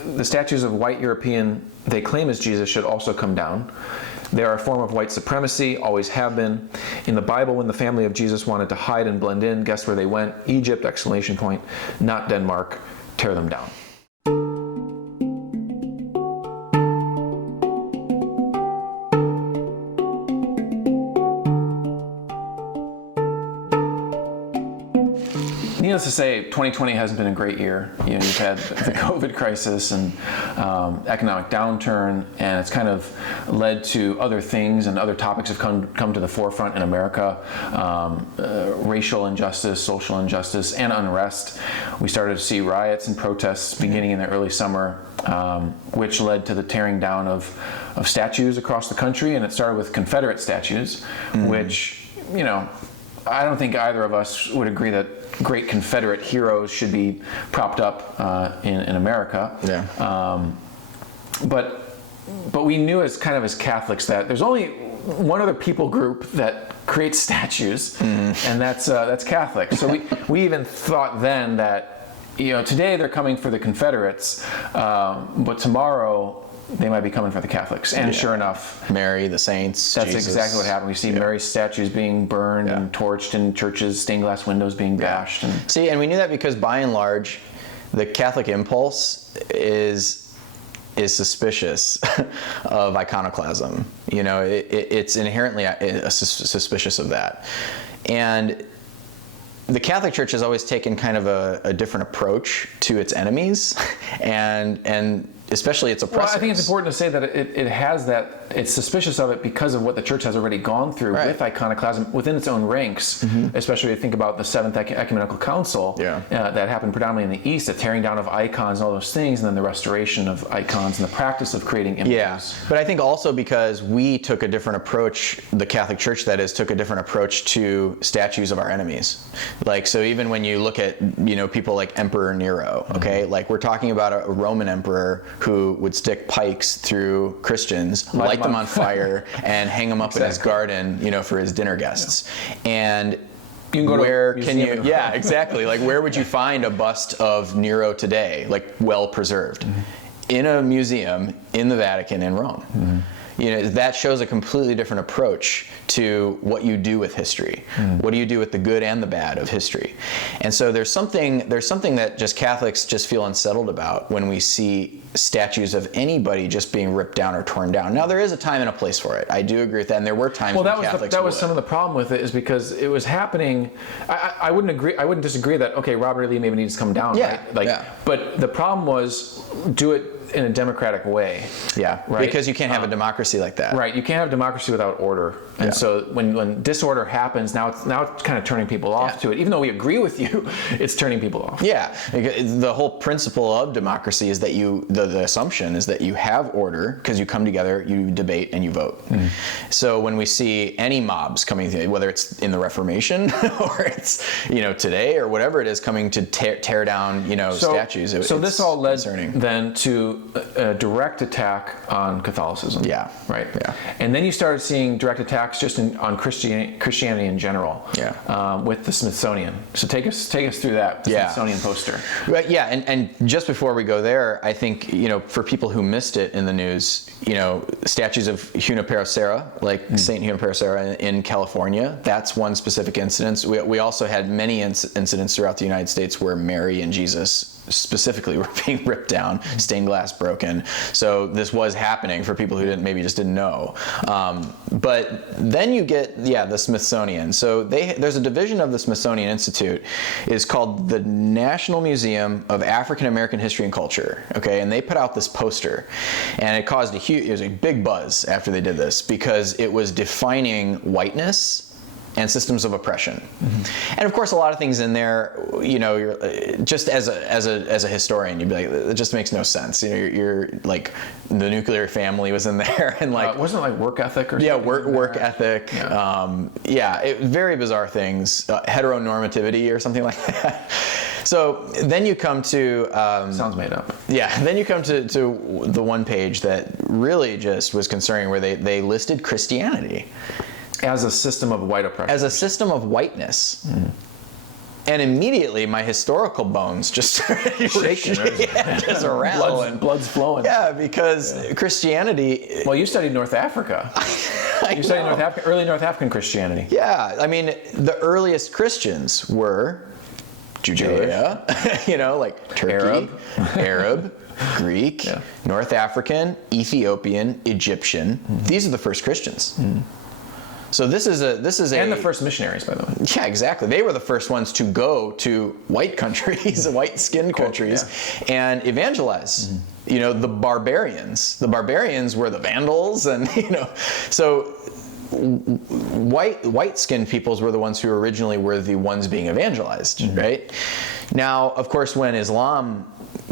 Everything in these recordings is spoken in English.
The statues of white European they claim is Jesus should also come down. They are a form of white supremacy, always have been. In the Bible, when the family of Jesus wanted to hide and blend in, guess where they went? Egypt, ! Not Denmark. Tear them down. Needless to say, 2020 hasn't been a great year. You've had the COVID crisis and economic downturn, and it's kind of led to other things, and other topics have come to the forefront in America. Racial injustice, social injustice, and unrest. We started to see riots and protests beginning in the early summer, which led to the tearing down of statues across the country, and it started with Confederate statues, which, I don't think either of us would agree that great Confederate heroes should be propped up in America. Yeah. But we knew as Catholics that there's only one other people group that creates statues, and that's Catholics. So we even thought then that today they're coming for the Confederates, but tomorrow they might be coming for the Catholics. And sure enough, Mary, the saints, that's Jesus. exactly what happened. We see Mary's statues being burned and torched in churches, stained glass windows being bashed. And we knew that because by and large, the Catholic impulse is suspicious of iconoclasm. It's inherently suspicious of that. And the Catholic Church has always taken kind of a different approach to its enemies, and especially its oppressors. Well, I think it's important to say that it has that, it's suspicious of it because of what the church has already gone through with iconoclasm within its own ranks, especially if you think about the Seventh Ecumenical Council that happened predominantly in the East, the tearing down of icons and all those things, and then the restoration of icons and the practice of creating images. Yeah, but I think also because we took a different approach, the Catholic Church that is, took a different approach to statues of our enemies. So even when you look at, people like Emperor Nero, okay, we're talking about a Roman emperor who would stick pikes through Christians, light them on fire, and hang them up in his garden, for his dinner guests. And you can go where to can you? Yeah, exactly. Where would you find a bust of Nero today, well preserved? In a museum in the Vatican in Rome. That shows a completely different approach to what you do with history. What do you do with the good and the bad of history? And so there's something that just Catholics just feel unsettled about when we see statues of anybody just being ripped down or torn down. Now there is a time and a place for it. I do agree with that, and there were times when Catholics that was some of the problem with it, is because it was happening. I wouldn't disagree that Robert E. Lee maybe needs to come down. But the problem was, do it in a democratic way. Yeah, right? Because you can't have a democracy like that. Right, you can't have democracy without order. And so when disorder happens, now it's kind of turning people off to it. Even though we agree with you, it's turning people off. Yeah, the whole principle of democracy is that the assumption is that you have order because you come together, you debate, and you vote. So when we see any mobs coming through, whether it's in the Reformation or it's today or whatever it is, coming to tear down statues. So this all led then to a direct attack on Catholicism. Yeah. Right. Yeah. And then you started seeing direct attacks just on Christianity in general. Yeah. With the Smithsonian. So take us through that. The Smithsonian poster. Right. Yeah. And just before we go there, I think for people who missed it in the news, statues of Junipero Serra, Saint Junipero Serra in California. That's one specific incident. We also had many incidents throughout the United States where Mary and Jesus specifically were being ripped down, stained glass broken. So this was happening for people who just didn't know. But then you get the Smithsonian. So there's a division of the Smithsonian Institute is called the National Museum of African American History and Culture. Okay, and they put out this poster, and it caused it was a big buzz after they did this because it was defining whiteness and systems of oppression. And of course a lot of things in there, you're just as a historian, you'd be like, it just makes no sense. You're the nuclear family was in there, and wasn't it work ethic or something? Yeah, work ethic. Very bizarre things, heteronormativity or something like that. So then you come to sounds made up. Yeah, then you come to the one page that really just was concerning, where they listed Christianity as a system of white oppression. As a system of whiteness. And immediately my historical bones just started shaking, just rattling. Blood's flowing. Yeah, because Christianity. Well, you studied North Africa. You studied early North African Christianity. Yeah, I mean, the earliest Christians were Judea, like Turkey, Arab, Greek, North African, Ethiopian, Egyptian. These are the first Christians. So this is and the first missionaries, by the way. Yeah, exactly. They were the first ones to go to white countries, white-skinned countries, and evangelize. The barbarians. The barbarians were the Vandals, and so white-skinned peoples were the ones who originally were the ones being evangelized, right? Now, of course, when Islam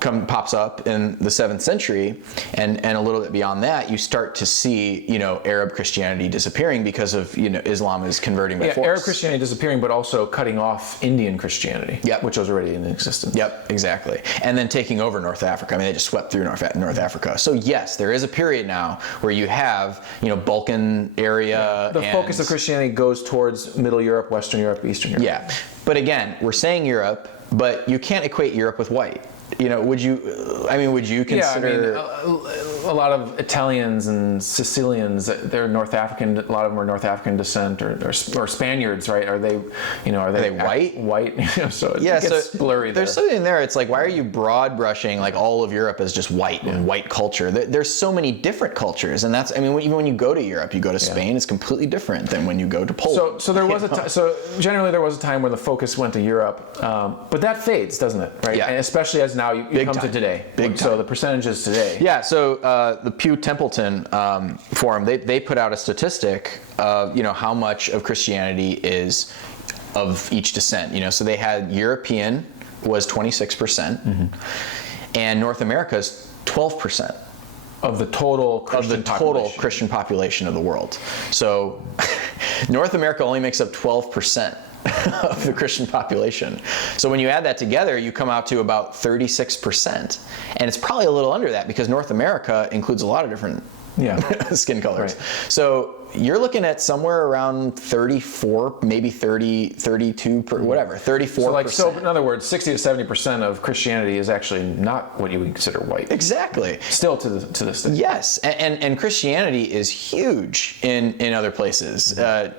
pops up in the 7th century and a little bit beyond that, you start to see Arab Christianity disappearing because of Islam is converting by force. Arab Christianity disappearing, but also cutting off Indian Christianity, which was already in existence. Yep, exactly. And then taking over North Africa. I mean, they just swept through North Africa. So yes, there is a period now where you have Balkan area. The focus of Christianity goes towards Middle Europe, Western Europe, Eastern Europe. Yeah, but again, we're saying Europe, but you can't equate Europe with white. Would you consider? A lot of Italians and Sicilians, they're North African. A lot of them are North African descent, or Spaniards, right? Are they white? White. So it gets blurry. There's something there. It's like, why are you broad brushing like all of Europe as just white and white culture? There's so many different cultures, and even when you go to Europe, you go to Spain, it's completely different than when you go to Poland. So there was generally there was a time where the focus went to Europe, but that fades, doesn't it? Right. Yeah. And especially as now you come to today. So the percentages today. Yeah. So the Pew Templeton Forum, they put out a statistic of how much of Christianity is of each descent. So they had European was 26%, and North America is 12%. Of the total Christian population of the world. So North America only makes up 12% of the Christian population. So when you add that together, you come out to about 36%. And it's probably a little under that because North America includes a lot of different skin colors. Right. So you're looking at somewhere around 34, maybe 30, 32, whatever, 34%. So in other words, 60 to 70% of Christianity is actually not what you would consider white. Exactly. Still to this day. Yes, and Christianity is huge in other places.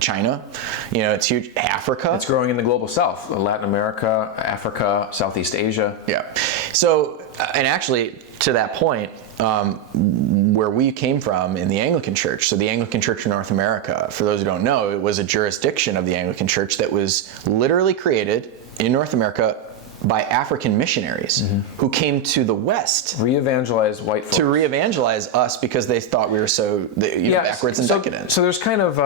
China, it's huge. Africa. It's growing in the global south. Latin America, Africa, Southeast Asia. Yeah. So, and actually, to that point, where we came from in the Anglican Church. So the Anglican Church in North America, for those who don't know, it was a jurisdiction of the Anglican Church that was literally created in North America by African missionaries who came to the West. Re-evangelize white folks. To re-evangelize us because they thought we were so backwards and decadent. So there's kind of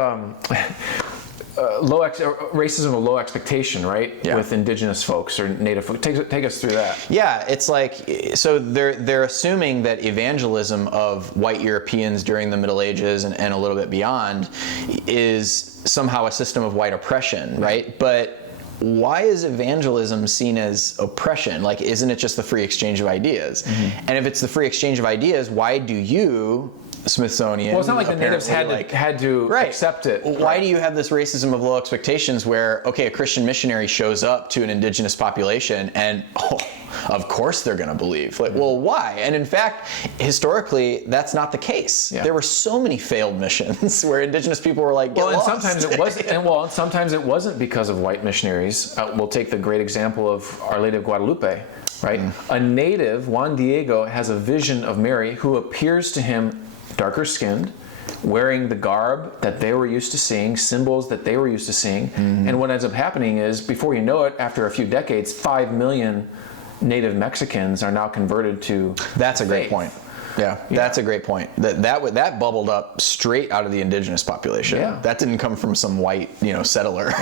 racism of low expectation, right? Yeah. With indigenous folks or native folks. Take us through that. Yeah, it's like, so they're assuming that evangelism of white Europeans during the Middle Ages and a little bit beyond is somehow a system of white oppression, right? But why is evangelism seen as oppression? Like, isn't it just the free exchange of ideas? And if it's the free exchange of ideas, why do you, Smithsonian? Well, it's not like the natives had to accept it. Why do you have this racism of low expectations where, okay, a Christian missionary shows up to an indigenous population and, of course they're going to believe. Like, well, why? And in fact, historically, that's not the case. Yeah. There were so many failed missions where indigenous people were like, get lost. Sometimes it was, and sometimes it wasn't because of white missionaries. We'll take the great example of Our Lady of Guadalupe. Right? A native, Juan Diego, has a vision of Mary who appears to him darker skinned, wearing the garb that they were used to seeing, symbols that they were used to seeing. And what ends up happening is, before you know it, after a few decades, 5 million native Mexicans are now converted to That's a great faith. point. Yeah, that's a great point. That bubbled up straight out of the indigenous population. Yeah. That didn't come from some white, settler.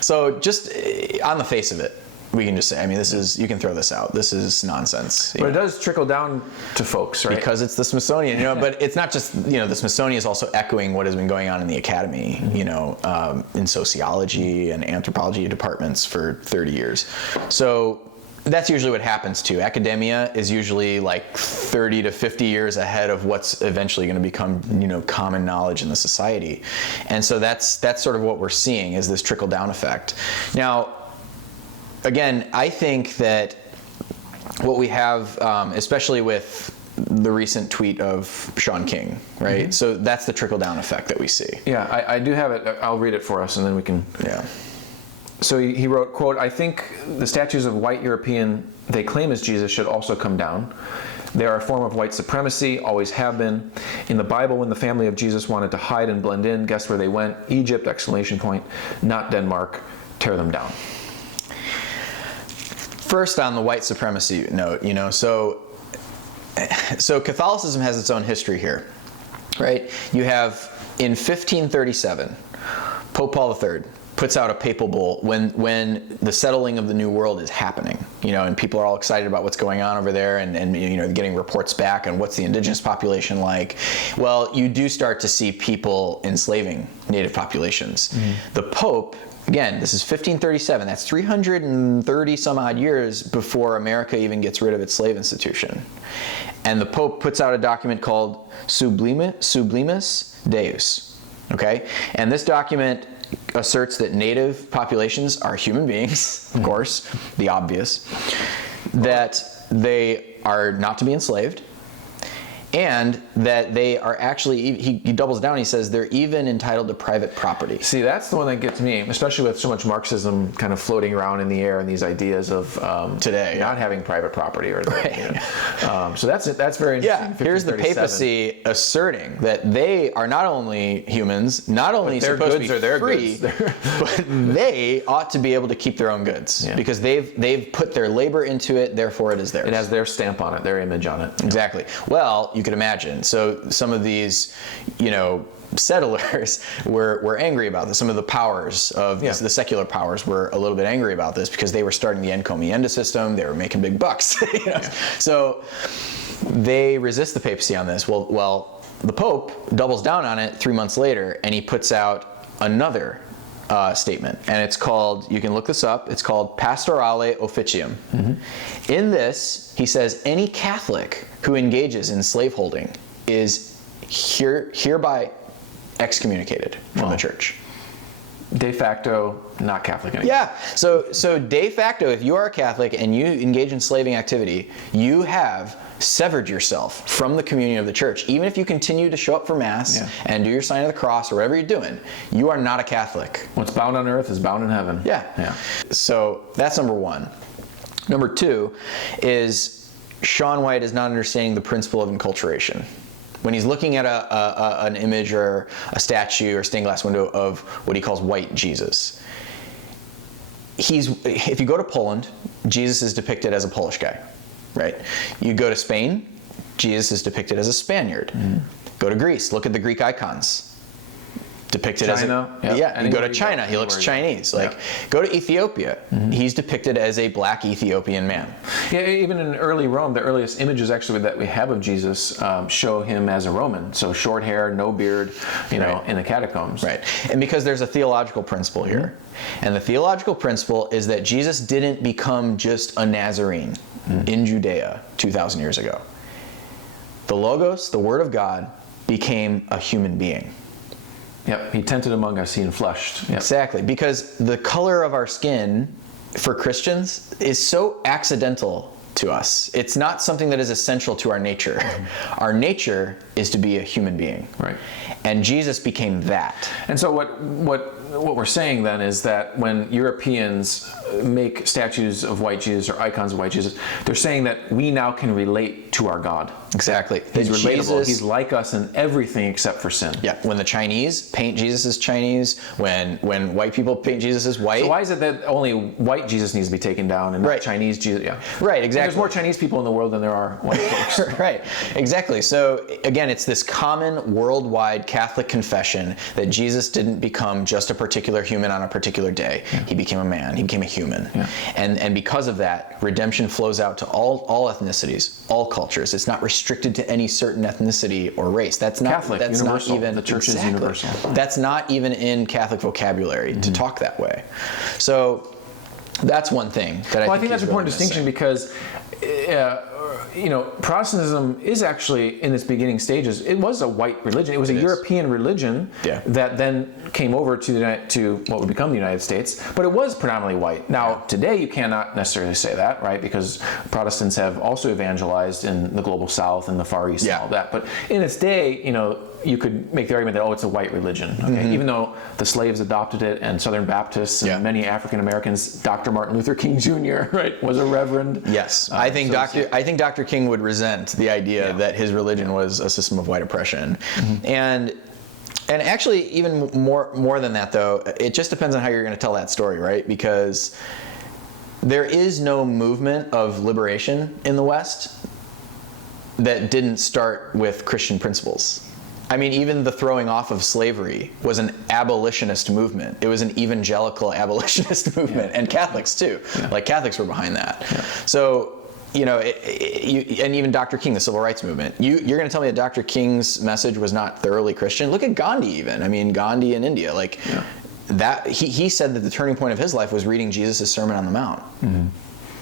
So just on the face of it, we can just say, I mean, you can throw this out. This is nonsense. But it does trickle down to folks, right? Because it's the Smithsonian, but it's not just, the Smithsonian is also echoing what has been going on in the academy, in sociology and anthropology departments for 30 years. So that's usually what happens too. Academia is usually like 30 to 50 years ahead of what's eventually going to become, common knowledge in the society. And so that's sort of what we're seeing is this trickle down effect. Now, again, I think that what we have, especially with the recent tweet of Shaun King, right? So that's the trickle-down effect that we see. Yeah, I do have it. I'll read it for us, and then we can... Yeah. So he wrote, quote, "I think the statues of white European they claim as Jesus should also come down. They are a form of white supremacy, always have been. In the Bible, when the family of Jesus wanted to hide and blend in, guess where they went? Egypt, exclamation point, not Denmark. Tear them down." First, on the white supremacy note, so Catholicism has its own history here, right? You have, in 1537, Pope Paul III puts out a papal bull when the settling of the New World is happening, and people are all excited about what's going on over there, and getting reports back on what's the indigenous population like. Well, you do start to see people enslaving native populations. The Pope, again, this is 1537, that's 330 some odd years before America even gets rid of its slave institution. And the Pope puts out a document called Sublimis Deus, okay? And this document asserts that native populations are human beings, of course, the obvious, that they are not to be enslaved, and that they are actually, he doubles down, he says they're even entitled to private property. See, that's the one that gets me, especially with so much Marxism kind of floating around in the air and these ideas of today not having private property. Or right. So that's very interesting. Yeah, here's the papacy asserting that they are not only humans, not only supposed to be free, but they ought to be able to keep their own goods, because they've put their labor into it, therefore it is theirs. It has their stamp on it, their image on it. Exactly. Well, you could imagine. So some of these, settlers were angry about this. Some of the powers of the secular powers were a little bit angry about this because they were starting the encomienda system. They were making big bucks. So they resist the papacy on this. Well, the Pope doubles down on it 3 months later, and he puts out another statement, and it's called, you can look this up, it's called Pastorale Officium. In this, he says any Catholic who engages in slaveholding is hereby excommunicated from the church. De facto, not Catholic anymore. Yeah, so de facto, if you are a Catholic and you engage in slaving activity, you have severed yourself from the communion of the church. Even if you continue to show up for Mass and do your sign of the cross or whatever you're doing, you are not a Catholic. What's bound on earth is bound in heaven. Yeah. So that's number one. Number two is Shaun White is not understanding the principle of enculturation. When he's looking at an image or a statue or stained glass window of what he calls white Jesus, if you go to Poland, Jesus is depicted as a Polish guy, right? You go to Spain, Jesus is depicted as a Spaniard. Go to Greece, look at the Greek icons. Depicted China, as you go to China, he looks Chinese. Go to Ethiopia, he's depicted as a black Ethiopian man. Yeah, even in early Rome, the earliest images actually that we have of Jesus show him as a Roman. So short hair, no beard, in the catacombs. Right, and because there's a theological principle here. And the theological principle is that Jesus didn't become just a Nazarene in Judea 2,000 years ago. The Logos, the Word of God, became a human being. Yep, he tented among us, he enfleshed. Yep. Exactly, because the color of our skin for Christians is so accidental to us. It's not something that is essential to our nature. Our nature is to be a human being. Right. And Jesus became that. And so what we're saying then is that when Europeans make statues of white Jesus or icons of white Jesus, they're saying that we now can relate to our God. Exactly. He's relatable. He's like us in everything except for sin. Yeah. When the Chinese paint Jesus as Chinese, when white people paint Jesus as white. So why is it that only white Jesus needs to be taken down and not Chinese Jesus? Yeah. Right, exactly. And there's more Chinese people in the world than there are white folks. Right, exactly. So again, it's this common worldwide Catholic confession that Jesus didn't become just a particular human on a particular day. He became a man. He became a human. And because of that, redemption flows out to all ethnicities, all cultures. It's not restricted to any certain ethnicity or race. That's not Catholic, that's universal. Not even the church is universal. That's not even in Catholic vocabulary to talk that way. So that's one thing that I think that's an important really distinction because Protestantism is actually in its beginning stages. It was a white religion. It was a European religion that then came over to what would become the United States, but it was predominantly white. Now, today you cannot necessarily say that, right? Because Protestants have also evangelized in the global South and the Far East and all that. But in its day, you could make the argument that, it's a white religion, okay? Even though the slaves adopted it, and Southern Baptists and many African Americans, Dr. Martin Luther King Jr., right, was a reverend. Yes, I think Dr. King would resent the idea that his religion was a system of white oppression, and actually even more than that, though, it just depends on how you're going to tell that story, right? Because there is no movement of liberation in the West that didn't start with Christian principles. I mean, even the throwing off of slavery was an abolitionist movement. It was an evangelical abolitionist movement, and Catholics too. Like, Catholics were behind that. So, and even Dr. King, the civil rights movement. You're going to tell me that Dr. King's message was not thoroughly Christian? Look at Gandhi even. I mean, Gandhi in India, that he said that the turning point of his life was reading Jesus' Sermon on the Mount.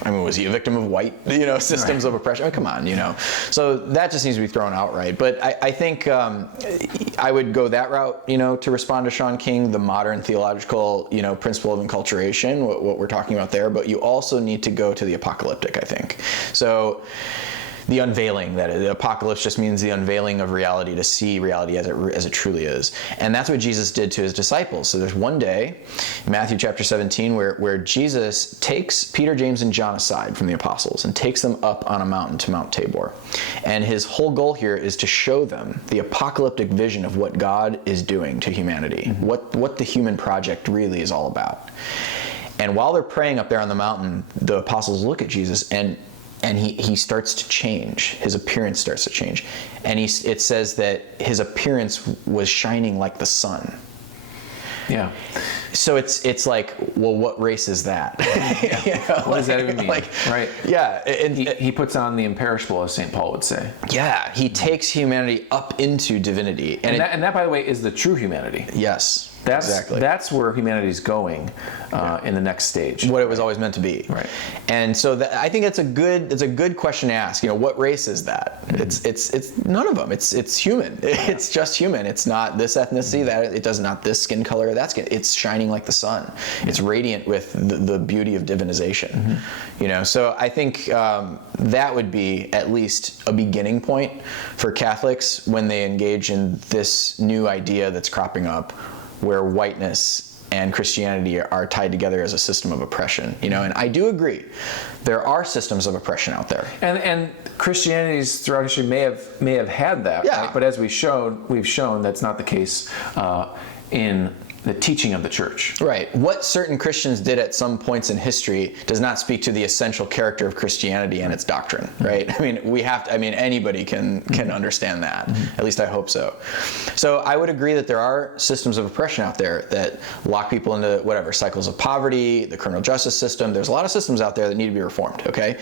I mean, was he a victim of white, systems of oppression? I mean, come on, So that just needs to be thrown out, right? But I think I would go that route, to respond to Shaun King, the modern theological, principle of enculturation, what we're talking about there. But you also need to go to the apocalyptic, I think. So the unveiling, that is, the apocalypse just means the unveiling of reality, to see reality as it truly is. And that's what Jesus did to his disciples. So there's one day, Matthew chapter 17, where Jesus takes Peter, James, and John aside from the apostles and takes them up on a mountain to Mount Tabor. And his whole goal here is to show them the apocalyptic vision of what God is doing to humanity, what the human project really is all about. And while they're praying up there on the mountain, the apostles look at Jesus, and he starts to change. His appearance starts to change. And it says that his appearance was shining like the sun. Yeah. So it's like, well, what race is that? What does that even mean? Right. Yeah. And he puts on the imperishable, as St. Paul would say. Yeah. He takes humanity up into divinity. And that, by the way, is the true humanity. Yes. Exactly. That's where humanity's going in the next stage. What it was always meant to be. Right. And so I think it's a good question to ask. What race is that? It's none of them. It's human. It's just human. It's not this ethnicity, that it does not this skin color or that skin. It's shining like the sun. It's radiant with the beauty of divinization. So I think that would be at least a beginning point for Catholics when they engage in this new idea that's cropping up, where whiteness and Christianity are tied together as a system of oppression, And I do agree, there are systems of oppression out there. And Christianity's throughout history may have had that, right? But as we've shown that's not the case in the teaching of the church. Right. What certain Christians did at some points in history does not speak to the essential character of Christianity and its doctrine, right? I mean, anybody can understand that. At least I hope so. So I would agree that there are systems of oppression out there that lock people into cycles of poverty, the criminal justice system. There's a lot of systems out there that need to be reformed, okay?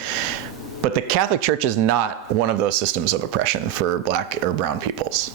But the Catholic Church is not one of those systems of oppression for black or brown peoples.